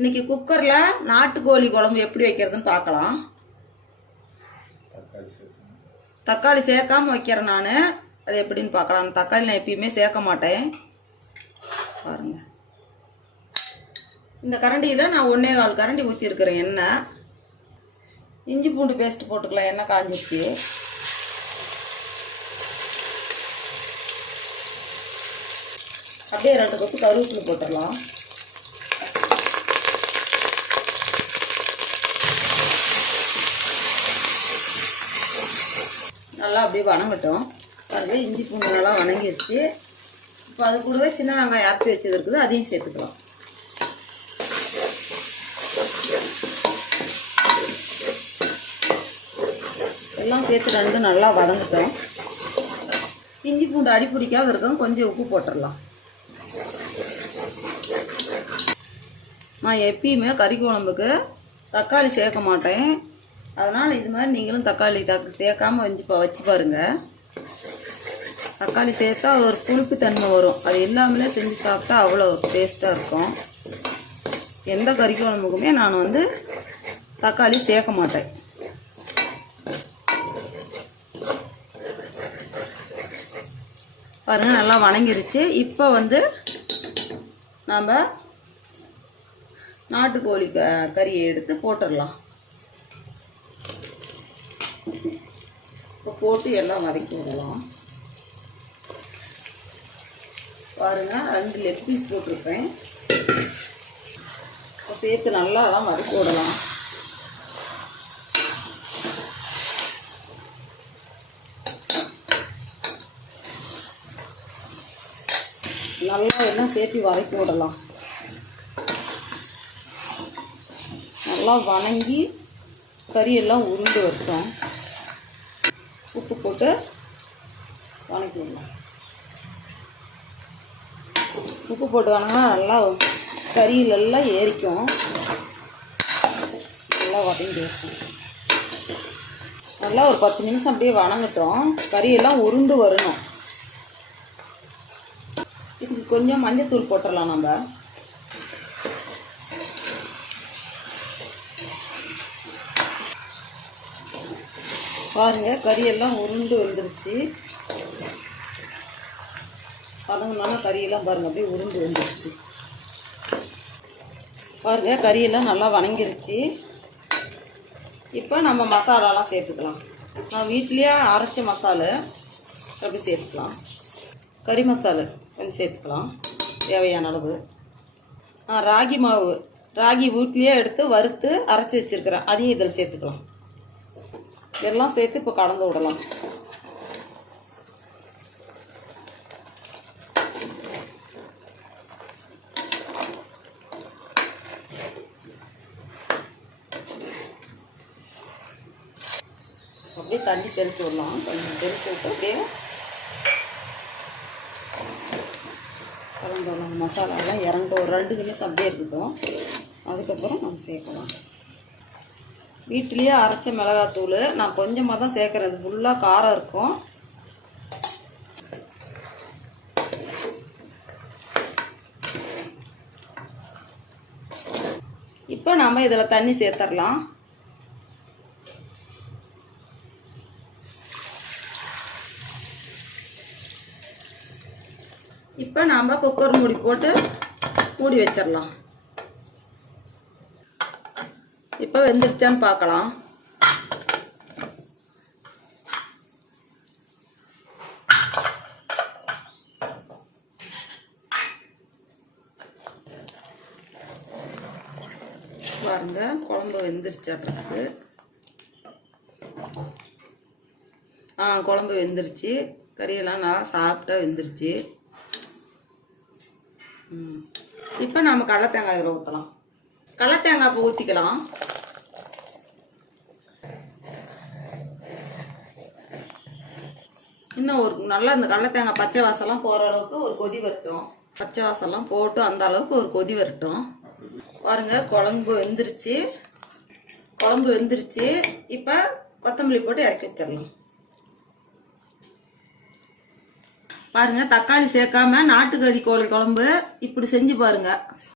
இன்னைக்கு குக்கரில் நாட்டுக்கோழி குழம்பு எப்படி வைக்கிறதுன்னு பார்க்கலாம். தக்காளி சேர்க்காம வைக்கிறேன் நான். அது எப்படின்னு பார்க்கலாம். தக்காளி நான் எப்பயுமே சேர்க்க மாட்டேன். பாருங்க. இந்த கரண்டியில் நான் ஒன்றே கால் கரண்டி ஊற்றிருக்கிறேன் எண்ணெய். இஞ்சி பூண்டு பேஸ்ட் போட்டுக்கலாம். எண்ணெய் காஞ்சிச்சு அப்படியே ரெண்டு கப்பு கருவேப்பிலை போட்டுடலாம். நல்லா அப்படியே வணங்கட்டும். பாருங்க இஞ்சி பூண்டு நல்லா வணங்கிடுச்சு இப்போ அது கூடவே சின்ன வெங்காயம் அரைச்சி வச்சது இருக்குது அதையும் சேர்த்துக்கலாம். எல்லாம் சேர்த்து ரெண்டு நல்லா வதங்கட்டும். இஞ்சி பூண்டு அடி பிடிக்காத இருக்கும் கொஞ்சம் உப்பு போட்டுடலாம். நான் எப்பயுமே கறி குழம்புக்கு தக்காளி சேர்க்க மாட்டேன். அதனால் இது மாதிரி நீங்களும் தக்காளி தக்கு சேர்க்காம வச்சு பா வச்சு பாருங்கள் தக்காளி சேர்த்தா அது ஒரு புளிப்பு தன்மை வரும். அது இல்லாமலே செஞ்சு சாப்பிட்டா அவ்வளோ டேஸ்ட்டாக இருக்கும். எந்த கறி குழம்புக்குமே நான் வந்து தக்காளி சேர்க்க மாட்டேன். பாருங்கள் நல்லா வணங்கிருச்சு. இப்போ வந்து நாம் நாட்டுக்கோழி க கறியை எடுத்து போட்டுடலாம். இப்போ போட்டு எல்லாம் வதக்கி விடலாம். பாருங்கள் ரெண்டு லெக் பீஸ் போட்டிருப்பேன். இப்போ சேர்த்து நல்லா தான் வதக்கி விடலாம். நல்லா எல்லாம் சேர்த்து வதக்கி விடலாம். நல்லா வணங்கி கறியெல்லாம் உருண்டு வரட்டும். போட்டு வணக்கி விடலாம் உப்பு போட்டு வணங்கினா நல்லா கறியிலெல்லாம் ஏறிக்கும். நல்லா வதங்கி இருக்கும். நல்லா ஒரு பத்து நிமிஷம் அப்படியே வணங்கட்டும். கறியெல்லாம் உருண்டு வரணும். இதுக்கு கொஞ்சம் மஞ்சத்தூள் போட்டுடலாம் நம்ம. பாருங்க கறியெல்லாம் உருண்டு வந்துருச்சு. பதங்கனால கறியெல்லாம் பாருங்கள் அப்படியே உருண்டு வந்துருச்சு. பாருங்க கறியெல்லாம் நல்லா வணங்கிருச்சு. இப்போ நம்ம மசாலாலாம் சேர்த்துக்கலாம். நான் வீட்லேயே அரைச்ச மசாலை அப்படி சேர்த்துக்கலாம். கறி மசாலா கொஞ்சம் சேர்த்துக்கலாம் தேவையான அளவு. நான் ராகி மாவு ராகி வீட்லேயே எடுத்து வறுத்து அரைச்சி வச்சுருக்கிறேன். அதையும் இதில் சேர்த்துக்கலாம். இதெல்லாம் சேர்த்து இப்போ கலந்து விடலாம். அப்படியே தண்ணி தெளித்து விடலாம். கொஞ்சம் தெளித்து விட்டு அப்படியே கலந்து விடலாம். மசாலாலாம் இறங்க ஒரு ரெண்டு நிமிஷம் அப்படியே இருக்கட்டும். அதுக்கப்புறம் நம்ம சேர்க்கலாம். வீட்டிலேயே அரைச்ச மிளகாத்தூள். நான் கொஞ்சமாக தான் சேர்க்குறது. ஃபுல்லாக காரம் இருக்கும். இப்போ நாம் இதில் தண்ணி சேர்த்துடலாம் இப்போ நாம் குக்கர் மூடி போட்டு மூடி வச்சிடலாம் இப்போ வெந்துருச்சான்னு பார்க்கலாம். பாருங்க குழம்பு வெந்துருச்சாட்டுருக்கு ஆ குழம்பு வெந்துருச்சு. கறியெல்லாம் நல்லா சாப்பிட்டா வெந்துருச்சு. ம். இப்போ நம்ம கடலை தேங்காய் இதில் ஊற்றலாம் கடலை தேங்காய் இப்போ ஊற்றிக்கலாம் இன்னும் ஒரு நல்லா இந்த கடலை தேங்காய் பச்சை வாசம்லாம் போகிற அளவுக்கு ஒரு கொதி வரட்டும். பச்சை வாசம்லாம் போட்டு அந்த அளவுக்கு ஒரு கொதி வரட்டும். பாருங்க குழம்பு வெந்துருச்சு. குழம்பு வெந்துருச்சு. இப்போ கொத்தமல்லி போட்டு இறக்கி வச்சிடலாம். பாருங்கள் தக்காளி சேர்க்காம நாட்டுக்கறி கோழி குழம்பு இப்படி செஞ்சு பாருங்க.